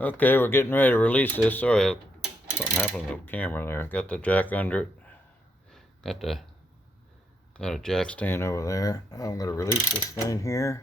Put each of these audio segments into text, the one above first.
Okay, we're getting ready to release this. Sorry, something happened to the camera there. Got the jack under it. Got a jack stand over there. Now I'm going to release this thing here.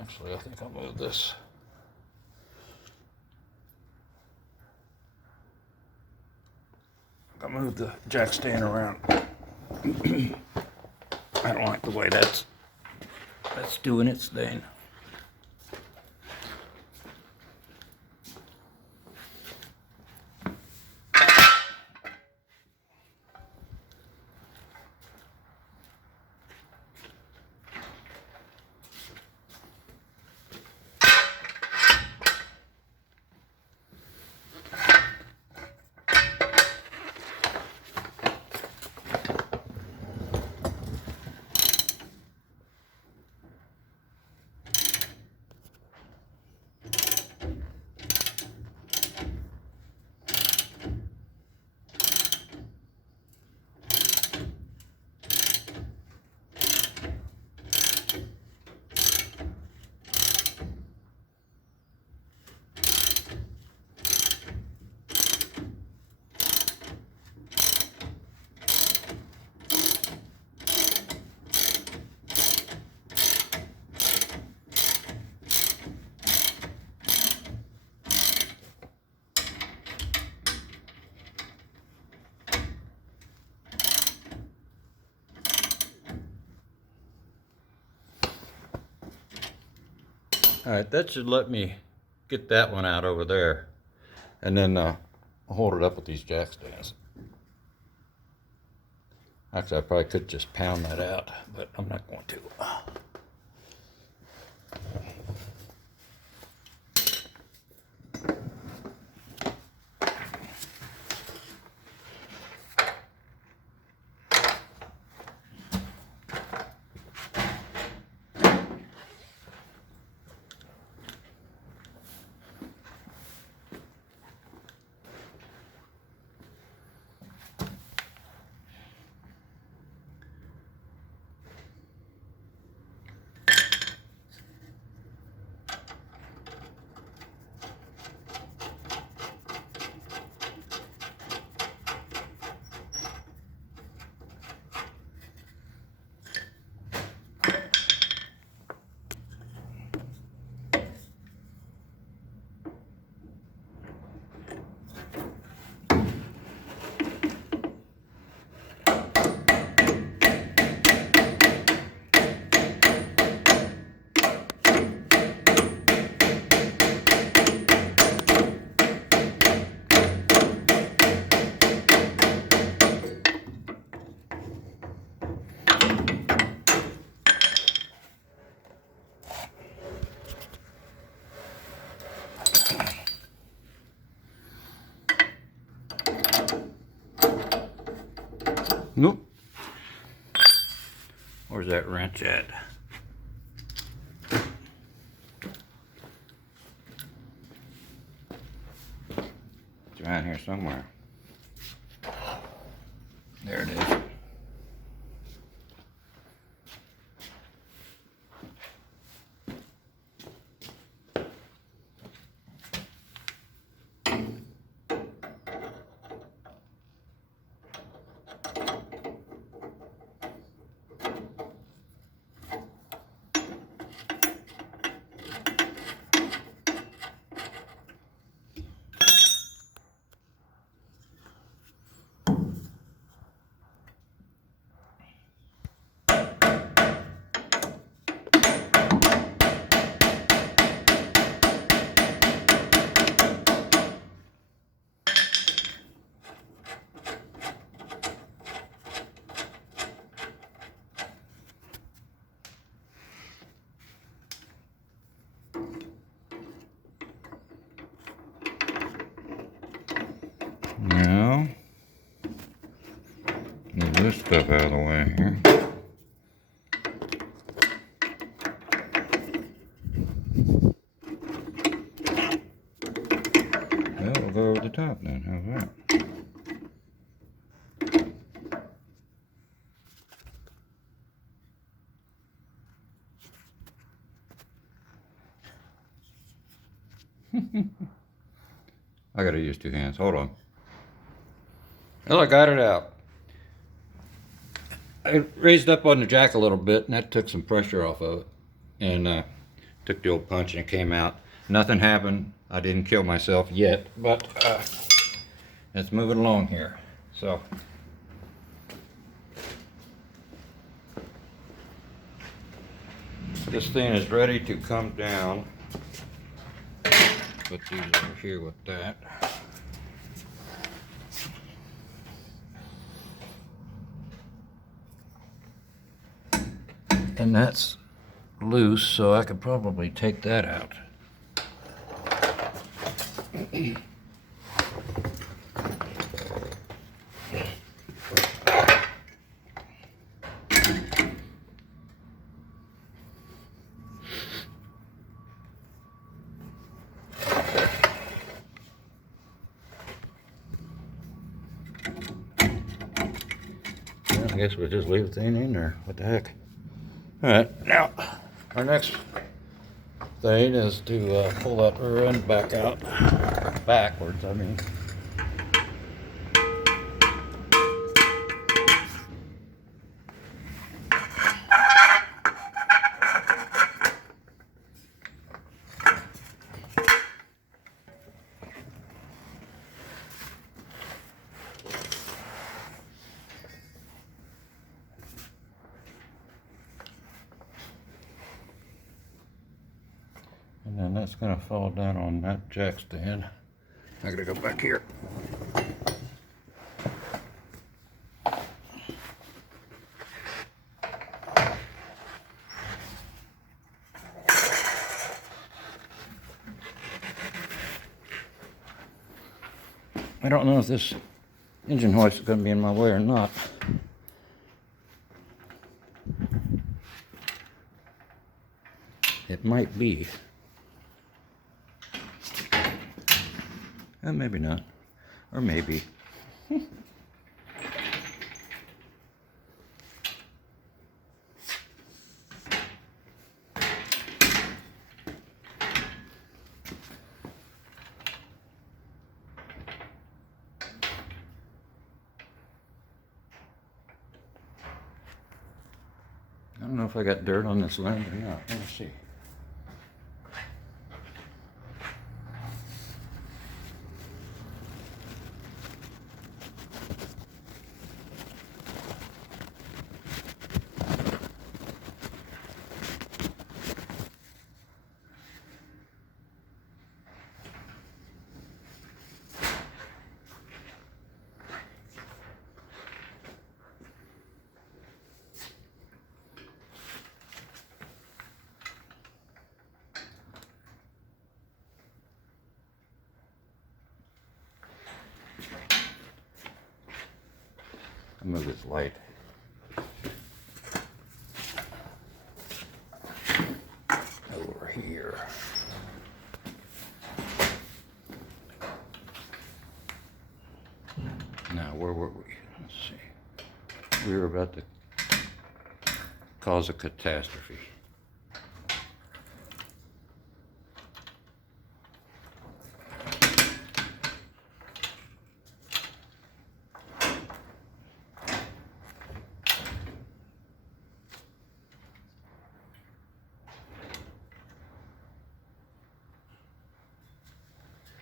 Actually, I think I'll move this. I'll move the jack stand around. I don't like the way that's doing its thing. All right, that should let me get that one out over there, and then I'll hold it up with these jack stands. Actually, I probably could just pound that out, but I'm not going to. Nope. Where's that wrench at? It's around here somewhere. There it is. Now, move this stuff out of the way here. Well, we'll go over the top then. How's that? I gotta use two hands. Hold on. Well, I got it out. I raised up on the jack a little bit, and that took some pressure off of it. And took the old punch, and it came out. Nothing happened. I didn't kill myself yet, but it's moving along here. So this thing is ready to come down. Put these over here with that. And that's loose, so I could probably take that out. I guess we'll just leave the thing in there. What the heck? Alright, now our next thing is to pull that rear end back out. Backwards, I mean. And then that's going to fall down on that jack stand. I gotta go back here. I don't know if this engine hoist is going to be in my way or not. It might be. And maybe not. Or maybe. I don't know if I got dirt on this lens or not. Let me see. I'll move this light. Over here. Now, where were we? Let's see. We were about to cause a catastrophe.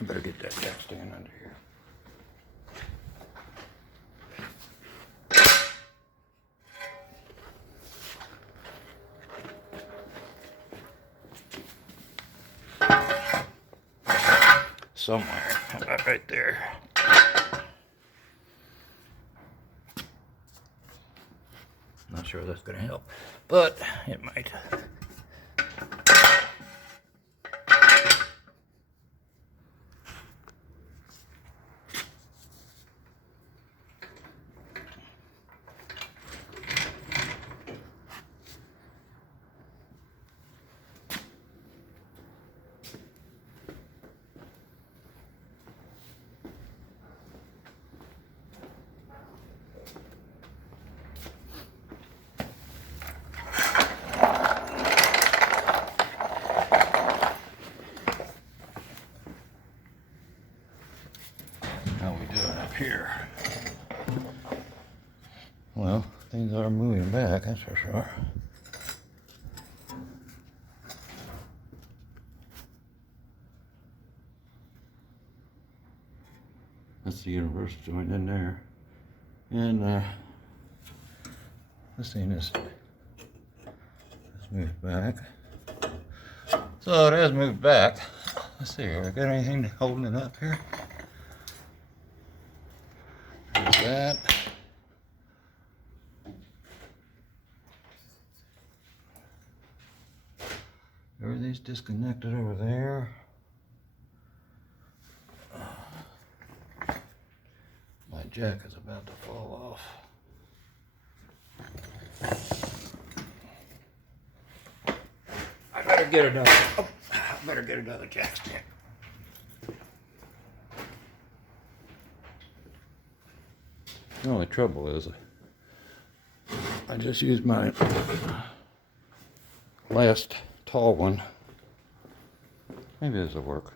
I better get that jack stand under here. Somewhere, about right there. Not sure that's going to help, but it might. for sure. That's the universal joint in there. And let's see this. Let's move back. So it has moved back. Let's see, have I got anything holding it up here? There's that. Everything's disconnected over there. My jack is about to fall off. I better get another. Oh, I better get another jack stick. The only trouble is I just used my last tall one. Maybe this will work.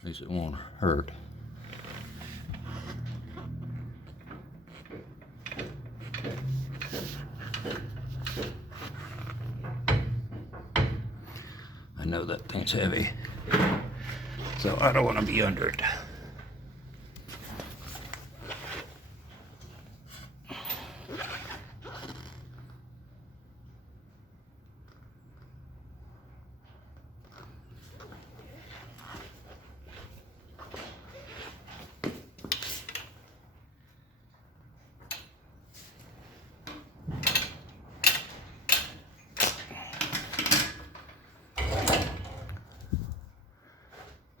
At least it won't hurt. I know that thing's heavy, so I don't want to be under it.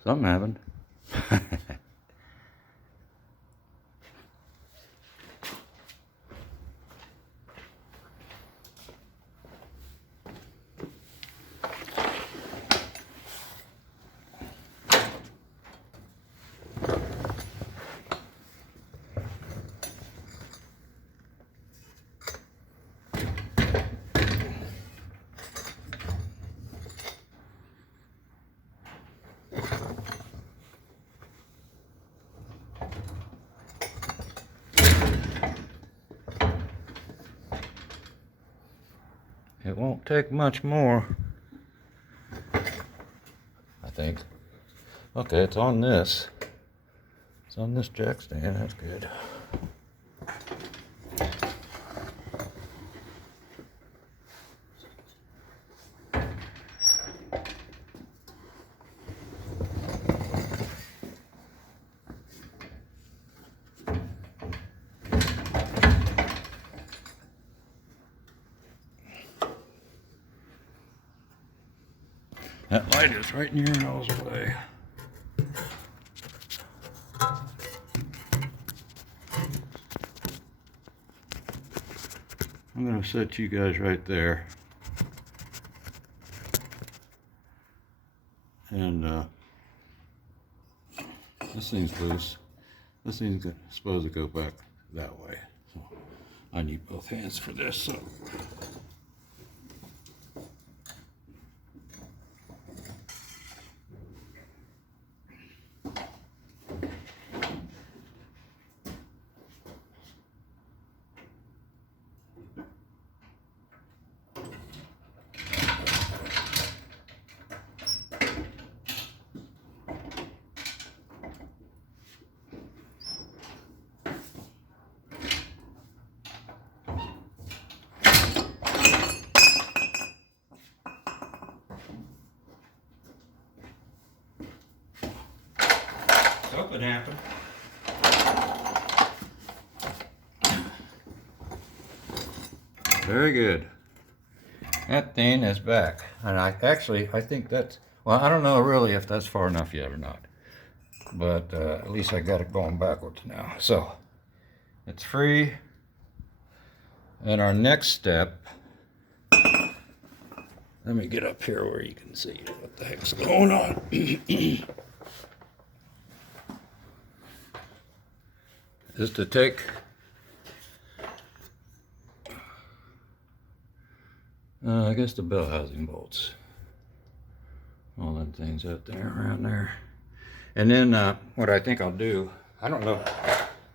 Something happened. It won't take much more, I think. Okay, it's on this. It's on this jack stand, that's good. That light is right in your nose way. I'm going to set you guys right there. And this thing's loose. This thing's supposed to go back that way. So I need both hands for this. So. Something happened. Very good. That thing is back. And I think that's, well, I don't know really if that's far enough yet or not. But at least I got it going backwards now. So it's free. And our next step, let me get up here where you can see what the heck's going on. Is to take I guess the bell housing bolts. All them things out there, around there. And then what I think I'll do, I don't know,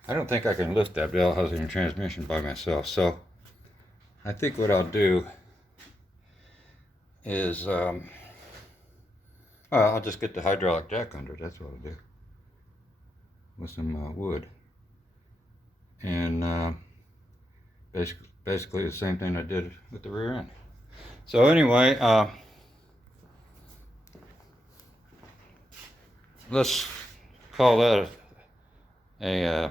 I don't think I can lift that bell housing and transmission by myself. So I think what I'll do is I'll just get the hydraulic jack under it. That's what I'll do. With some wood. And basically the same thing I did with the rear end. So anyway, let's call that a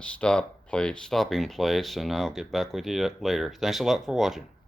stopping place, and I'll get back with you later. Thanks a lot for watching.